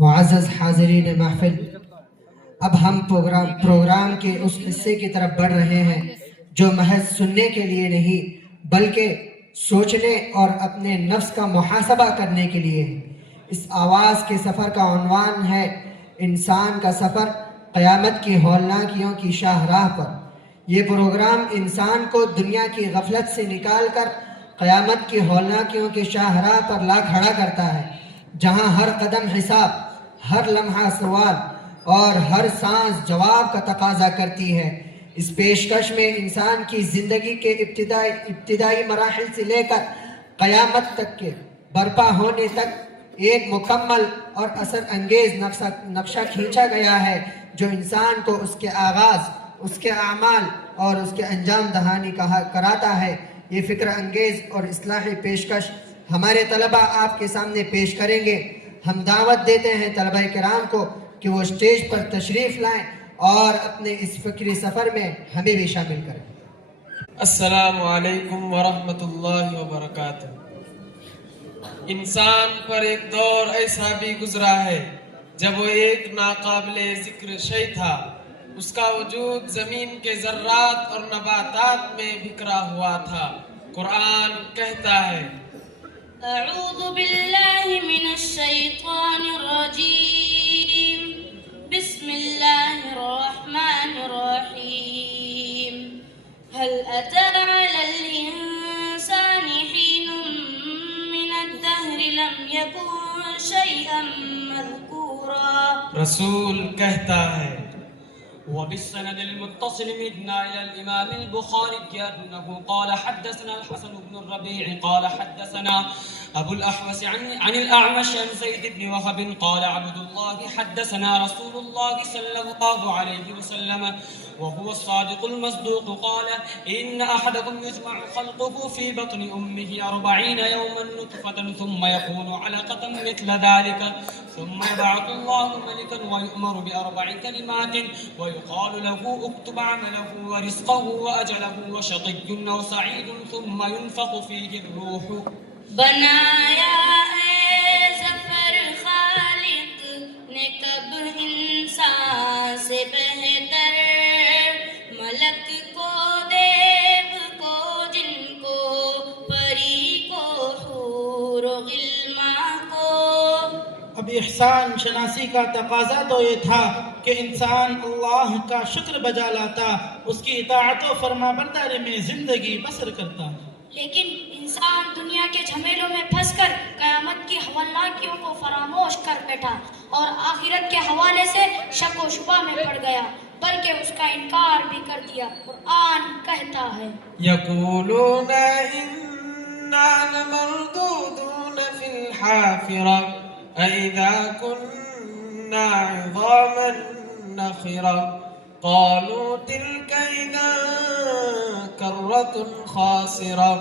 معزز حاضرین محفل، اب ہم پروگرام کے اس حصے کی طرف بڑھ رہے ہیں جو محض سننے کے لیے نہیں بلکہ سوچنے اور اپنے نفس کا محاسبہ کرنے کے لیے ہے۔ اس آواز کے سفر کا عنوان ہے انسان کا سفر قیامت کی ہولناکیوں کی شاہراہ پر۔ یہ پروگرام انسان کو دنیا کی غفلت سے نکال کر قیامت کی ہولناکیوں کی شاہراہ پر لا کھڑا کرتا ہے، جہاں ہر قدم حساب، ہر لمحہ سوال اور ہر سانس جواب کا تقاضا کرتی ہے۔ اس پیشکش میں انسان کی زندگی کے ابتدائی مراحل سے لے کر قیامت تک کے برپا ہونے تک ایک مکمل اور اثر انگیز نقشہ کھینچا گیا ہے جو انسان کو اس کے آغاز، اس کے اعمال اور اس کے انجام دہانی کراتا ہے۔ یہ فکر انگیز اور اصلاحی پیشکش ہمارے طلبہ آپ کے سامنے پیش کریں گے۔ ہم دعوت دیتے ہیں طلبہ کرام کو کہ وہ اسٹیج پر تشریف لائیں اور اپنے اس فکری سفر میں ہمیں بھی شامل کریں۔ السلام علیکم ورحمۃ اللہ وبرکاتہ۔ انسان پر ایک دور ایسا بھی گزرا ہے جب وہ ایک ناقابل ذکر شے تھا۔ اس کا وجود زمین کے ذرات اور نباتات میں بکھرا ہوا تھا۔ قرآن کہتا ہے اعوذ باللہ من الشیطان الرجیم، بسم اللہ الرحمن الرحیم۔ هل أتى على الإنسان حين من الدهر لم يكن شيئا مذكورا۔ رسول کہتا ہے وبالسند المتصل مدنا إلى الإمام البخاري أنه قال حدثنا الحسن بن الربيع قال حدثنا أبو الأحوص عن الأعمش عن زيد بن وهب قال عبد الله حدثنا رسول الله صلى الله عليه وسلم وهو الصادق المصدوق قال إن أحدكم يجمع خلقه في بطن أمه 40 يوما نطفة ثم يكون علقة مثل ذلك ثم يبعث الله ملكا ويؤمر ب4 كلمات ويقال له اكتب عمله ورزقه وأجله وشقي أو سعيد ثم ينفخ فيه الروح۔ بنایا اے ظفر خالق نے کب انسان سے بہتر، ملک کو، دیو کو، جن کو، پری کو، حور و غلمان کو۔ اب احسان شناسی کا تقاضا تو یہ تھا کہ انسان اللہ کا شکر بجا لاتا، اس کی اطاعت و فرما برداری میں زندگی بسر کرتا، لیکن انسان دنیا کے جھمیلوں میں پھنس کر قیامت کی ہولناکیوں کو فراموش کر بیٹھا اور آخرت کے حوالے سے شک و شبہ میں پڑ گیا، بلکہ اس کا انکار بھی کر دیا۔ قرآن کہتا ہے یقولون انا لمردودون فی الحافرہ اذا کنا عظاما نخرہ قالوا تلک اذا کرۃ خاسرہ۔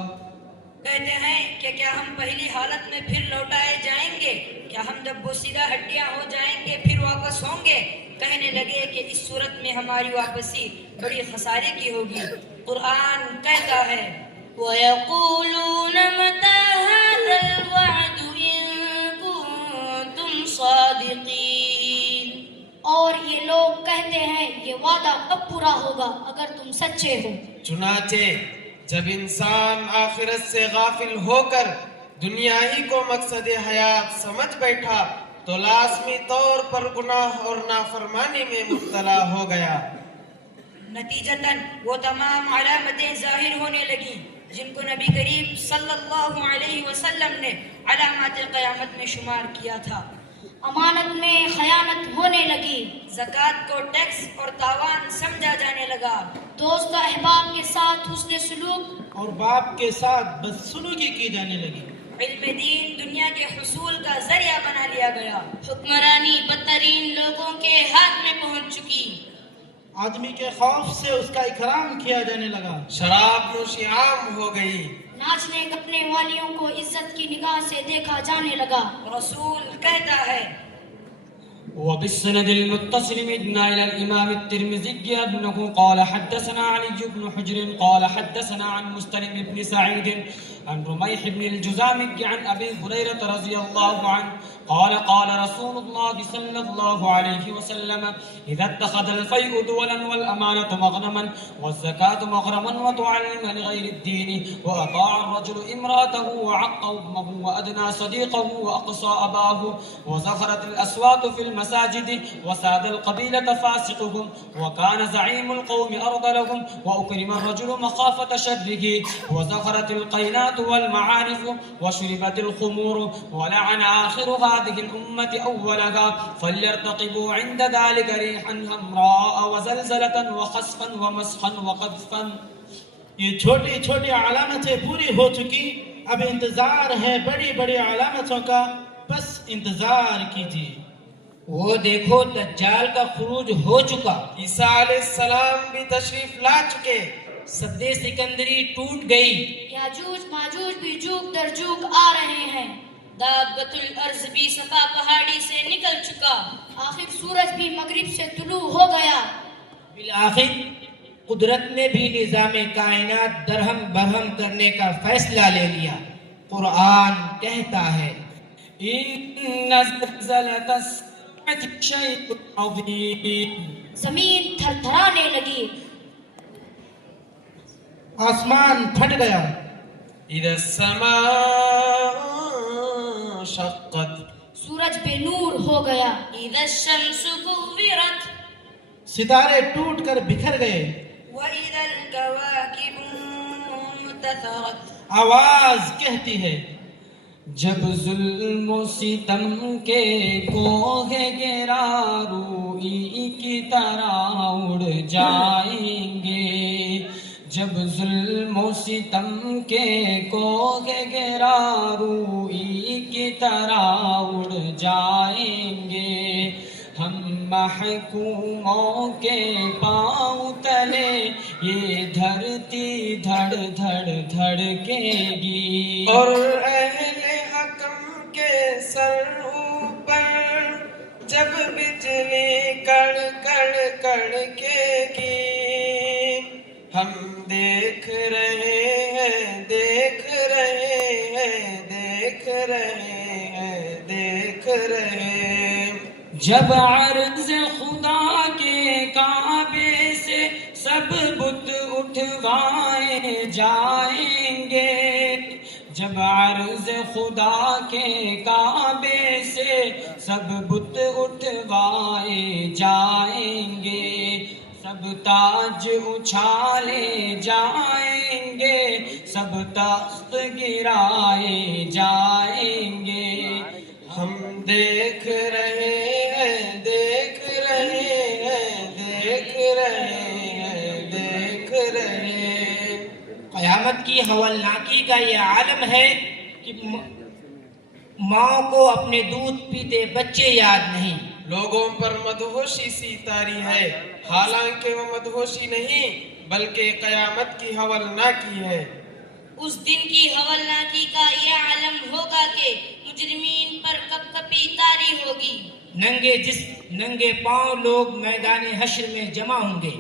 کہتے ہیں کہ کیا ہم پہلی حالت میں پھر لوٹائے جائیں گے؟ کیا ہم جب بوسیدہ ہڈیاں ہو جائیں گے پھر واپس ہوں گے؟ کہنے لگے کہ اس صورت میں ہماری واپسی بڑی خسارے کی ہوگی۔ قرآن کہتا ہے وَيَقُولُونَ مَتَى هَذَا الْوَعْدُ إِن كُنتُمْ صَادِقِينَ، اور یہ لوگ کہتے ہیں یہ وعدہ کب پورا ہوگا اگر تم سچے ہو۔ چنانچہ جب انسان آخرت سے غافل ہو کر دنیا ہی کو مقصد حیات سمجھ بیٹھا تو لازمی طور پر گناہ اور نافرمانی میں مبتلا ہو گیا۔ نتیجتاً وہ تمام علامتیں ظاہر ہونے لگیں جن کو نبی کریم صلی اللہ علیہ وسلم نے علامات قیامت میں شمار کیا تھا۔ امانت میں خیانت ہونے لگی، زکوٰۃ کو ٹیکس اور تاوان سمجھا جانے لگا، دوست احباب کے ساتھ حسن سلوک اور باپ کے ساتھ بدسلوکی کی جانے لگی، علم دین دنیا کے حصول کا ذریعہ بنا لیا گیا، حکمرانی بدترین لوگوں کے ہاتھ میں پہنچ چکی، آدمی کے خوف سے اس کا اکرام کیا جانے لگا، شراب نوشی عام ہو گئی، ناچنے گپنے والیوں کو عزت کی نگاہ سے دیکھا جانے لگا۔ رسول کہتا ہے وبالسند المتصل مدنا إلى الإمام الترمذي أنه قال حدثنا علي بن حجر قال حدثنا عن مستلم بن سعيد عن رميح بن الجزام عن أبي هريرة رضي الله عنه قال رسول الله صلى الله عليه وسلم إذا اتخذ الفيء دولا والأمانة مغنما والزكاة مغرما وتعلم لغير الدين وأطاع الرجل امرأته وعق أمه وأدنى صديقه وأقصى أباه وزخرت الأصوات في المساجد وساد القبيلة فاسقهم وكان زعيم القوم أرذلهم وأكرم الرجل مخافة شره وزخرت القينات والمعارف وشربت الخمور ولعن آخر هذه الأمة أولها فليرتقبوا عند ذلك ريحا حمراء وزلزلة وخسفا ومسخا وقذفا. یہ چھوٹی چھوٹی علامتیں پوری ہو چکی، اب انتظار ہے بڑی بڑی علامتوں کا، بس انتظار کیجیے. وہ دیکھو دجال کا خروج ہو چکا، عیسیٰ علیہ السلام بھی تشریف لا چکے، سد سکندری ٹوٹ گئی، یاجوج ماجوج بھی جوک در جوک آ رہے ہیں، دابت الارض بھی صفا پہاڑی سے نکل چکا، آخر سورج بھی مغرب سے طلوع ہو گیا، بالآخر قدرت نے بھی نظام کائنات درہم برہم کرنے کا فیصلہ لے لیا. قرآن کہتا ہے إن زلزلة الساعة شيء عظيم. زمین تھر تھرانے لگی، آسمان پھٹ گیا، إذا السماء شقت، سورج بے نور ہو گیا، اذا الشمس كورت ستارے ٹوٹ کر بکھر گئے، واذا الكواكب انتثرت. آواز کہتی ہے جب ظلم و ستم کے کوہ گرا روئی کی طرح اڑ جائیں گے، جب ظلم و ستم کے کوہ گرا روئی کی طرح اڑ جائیں گے، ہم محکوموں کے پاؤں تلے یہ دھرتی دھڑ دھڑ دھڑکے گی، اور اہل حکم کے سر اوپر جب بجلی کڑ کڑ کڑکے گی، ہم دیکھ رہے ہیں دیکھ رہے ہیں دیکھ رہے ہیں دیکھ رہے ہیں. جب عرض خدا کے کعبے سے سب بت اٹھوائے جائیں گے، جب عرض خدا کے کعبے سے سب بت اٹھوائے جائیں گے، سب تاج اچھالے جائیں گے، سب تخت گرائے جائیں گے، ہم دیکھ رہے ہیں دیکھ رہے ہیں دیکھ رہے ہیں دیکھ رہے ہیں. قیامت کی ہولناکی کا یہ عالم ہے کہ ماں کو اپنے دودھ پیتے بچے یاد نہیں، لوگوں پر مدہوشی سی طاری ہے، حالانکہ وہ مدہوشی نہیں بلکہ قیامت کی ہولناکی ہے. اس دن کی ہولناکی کا یہ عالم ہوگا کہ مجرمین پر کپ کپی طاری ہوگی، ننگے جسم ننگے پاؤں لوگ میدان حشر میں جمع ہوں گے،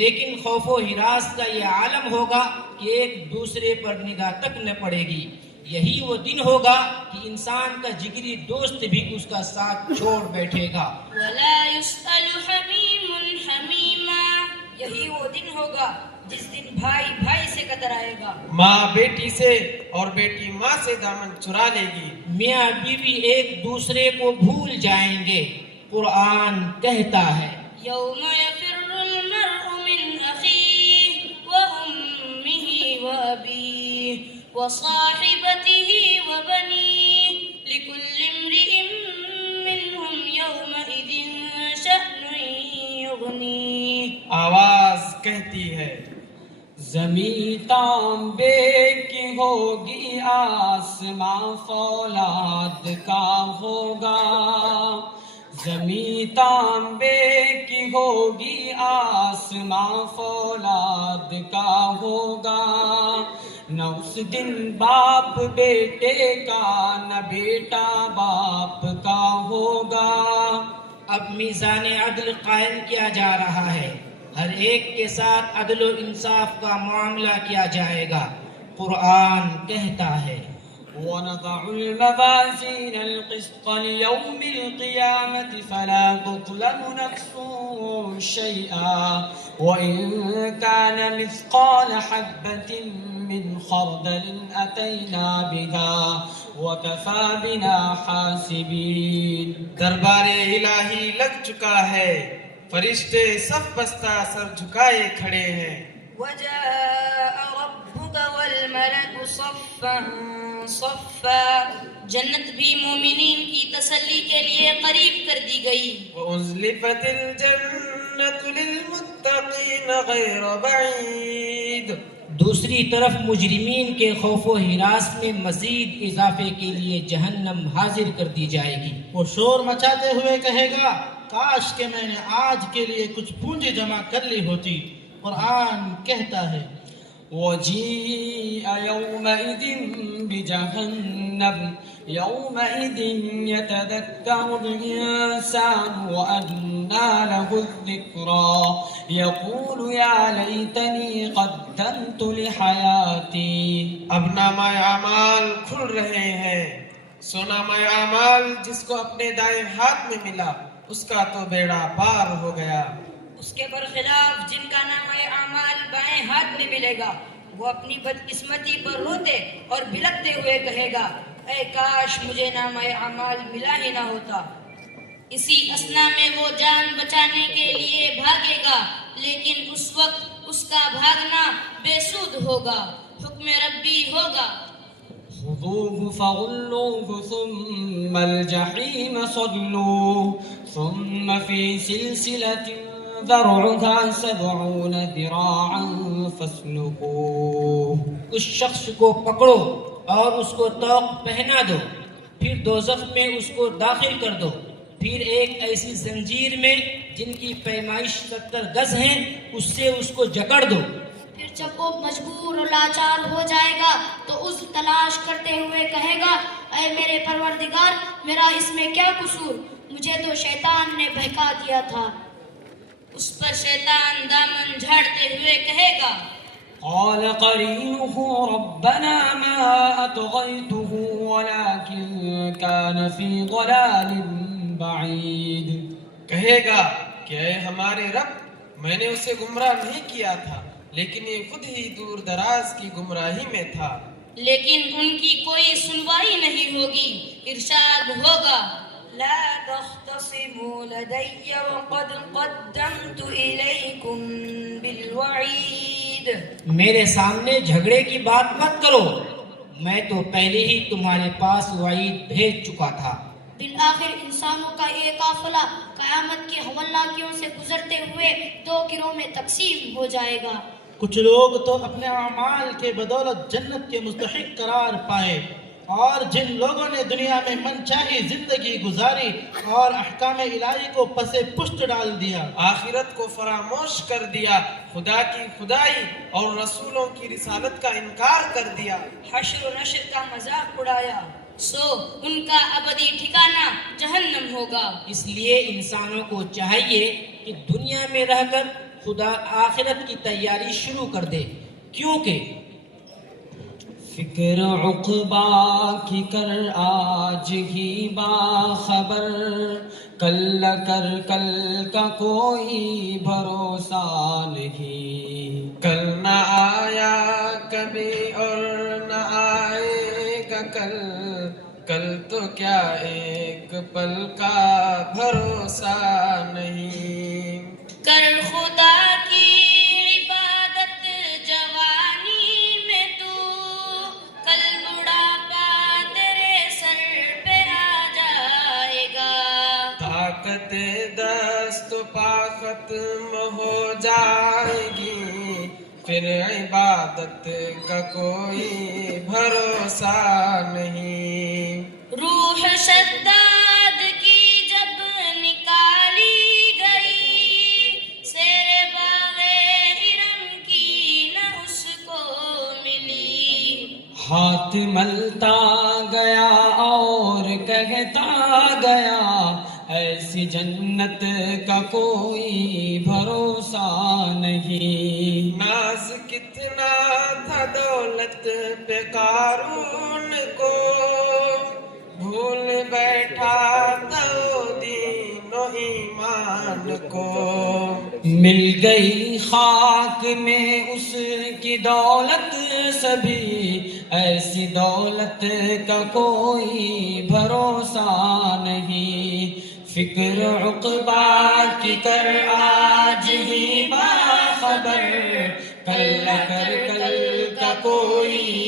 لیکن خوف و ہراس کا یہ عالم ہوگا کہ ایک دوسرے پر نگاہ تک نہ پڑے گی. یہی وہ دن ہوگا کہ انسان کا جگری دوست بھی اس کا ساتھ چھوڑ بیٹھے گا. ولا يسأل حمیم حمیما. یہی وہ دن ہوگا جس دن بھائی بھائی سے کترائے گا، ماں بیٹی سے اور بیٹی ماں سے دامن چرا لے گی، میاں بیوی ایک دوسرے کو بھول جائیں گے. قرآن کہتا ہے یوم یفر المرء من اخیہ وامہ وابیہ وصاحبتہ وبنیہ لکل امرئ منہم یومئذ شأن یغنیہ. آواز کہتی ہے زمین تانبے کی ہوگی آسماں فولاد کا ہوگا، زمین تانبے کی ہوگی آسماں فولاد کا ہوگا، نہ اس دن باپ بیٹے کا نہ بیٹا باپ کا ہوگا. اب میزان عدل قائم کیا جا رہا ہے، ہر ایک کے ساتھ عدل و انصاف کا معاملہ کیا جائے گا. قرآن کہتا ہے ونضع الموازين القسط ليوم القيامة فلا تظلم نفس شيئا وإن كان مثقال حبة من خردل أتينا بها وكفى بنا حاسبين. دربار الہی لگ چکا ہے، فرشتے صف بستہ سر جھکائے کھڑے ہیں. وجاء ربك والملك صفا صفا. جنت بھی مومنین کی تسلی کے لیے قریب کر دی گئی. وَأُزْلِفَتِ الْجَنَّةُ لِلْمُتَّقِينَ غَيْرَ بَعِيدٍ. دوسری طرف مجرمین کے خوف و ہراس میں مزید اضافے کے لیے جہنم حاضر کر دی جائے گی. وہ شور مچاتے ہوئے کہے گا کاش کہ میں نے آج کے لیے کچھ پونجی جمع کر لی ہوتی. قرآن کہتا ہے وجيء يومئذ بجهنم يومئذ يتذكر الإنسان وأنى له الذكرى يقول يا ليتني قدمت لحياتي. اب نامہ اعمال کھل رہے ہیں. سو نامہ اعمال جس کو اپنے دائیں ہاتھ میں ملا اس کا تو بیڑا پار ہو گیا. اس کے برخلاف جن کا نامہ اعمال بائیں ہاتھ میں ملے گا وہ اپنی بدقسمتی پر روتے اور بلکتے ہوئے کہے گا اے کاش مجھے نامہ اعمال ملا ہی نہ ہوتا. اسی اثنا میں وہ جان بچانے کے لیے بھاگے گا، لیکن اس وقت اس کا بھاگنا بے سود ہوگا، حکم ربی ہوگا. خذوه فغلوه ثم الجحيم صلوه ثم في سلسلة ذرعها 70 ذراعا فاسلكوه. اس شخص کو پکڑو اور اس کو طوق پہنا دو، پھر دوزخ میں اس کو داخل کر دو، پھر ایک ایسی زنجیر میں جن کی پیمائش 70 گز ہیں اس سے اس کو جکڑ دو. پھر جب وہ مجبور اور لاچار ہو جائے گا تو اس تلاش کرتے ہوئے کہے گا اے میرے پروردگار میرا اس میں کیا قصور، مجھے تو شیطان نے بہکا دیا تھا. اس پر شیطان دامن جھاڑتے ہوئے کہے گا قال قرينه ربنا ما أطغيته ولكن كان في ضلال بعيد. کہے گا کہ اے ہمارے رب میں نے اسے گمراہ نہیں کیا تھا لیکن یہ خود ہی دور دراز کی گمراہی میں تھا. لیکن ان کی کوئی سنوائی نہیں ہوگی. ارشاد ہوگا لا تختصموا لدي وقد قدمت إليكم بالوعيد. میرے سامنے جھگڑے کی بات مت کرو، میں تو پہلے ہی تمہارے پاس وعید بھیج چکا تھا. بالآخر انسانوں کا ایک قافلہ قیامت کے حوالہ سے گزرتے ہوئے 2 گروہ میں تقسیم ہو جائے گا. کچھ لوگ تو اپنے اعمال کے بدولت جنت کے مستحق قرار پائے، اور جن لوگوں نے دنیا میں من چاہی زندگی گزاری اور احکام الہی کو پس پشت ڈال دیا، آخرت کو فراموش کر دیا، خدا کی خدائی اور رسولوں کی رسالت کا انکار کر دیا، حشر و نشر کا مذاق اڑایا، سو ان کا ابدی ٹھکانہ جہنم ہوگا. اس لیے انسانوں کو چاہیے کہ دنیا میں رہ کر خدا آخرت کی تیاری شروع کر دے، کیونکہ فکر عقبا کی کر آج ہی باخبر، کل کر کل کا کوئی بھروسہ نہیں. کل نہ آیا کبھی اور نہ آئے گا کل، کل تو کیا ایک پل کا بھروسہ نہیں. کر خدا کی عبادت جوانی میں تو، کل بڑھاپا تیرے سر پہ آ جائے گا. طاقت دست پا ختم ہو جائے گی، پھر عبادت کا کوئی بھروسہ نہیں. روح شداد کی جب نکالی گئی، سیر باغ ارم کی نہ اس کو ملی. ہاتھ ملتا گیا اور کہتا گیا ایسی جنت کا کوئی بھروسہ نہیں. ناز کتنا تھا دولت پہ قارون کو، ایمان کو. مل گئی خاک میں اس کی دولت سبھی، ایسی دولت کا کوئی بھروسہ نہیں. فکر عقبا کی کر آج ہی باخبر، کل نہ کر کل کا کوئی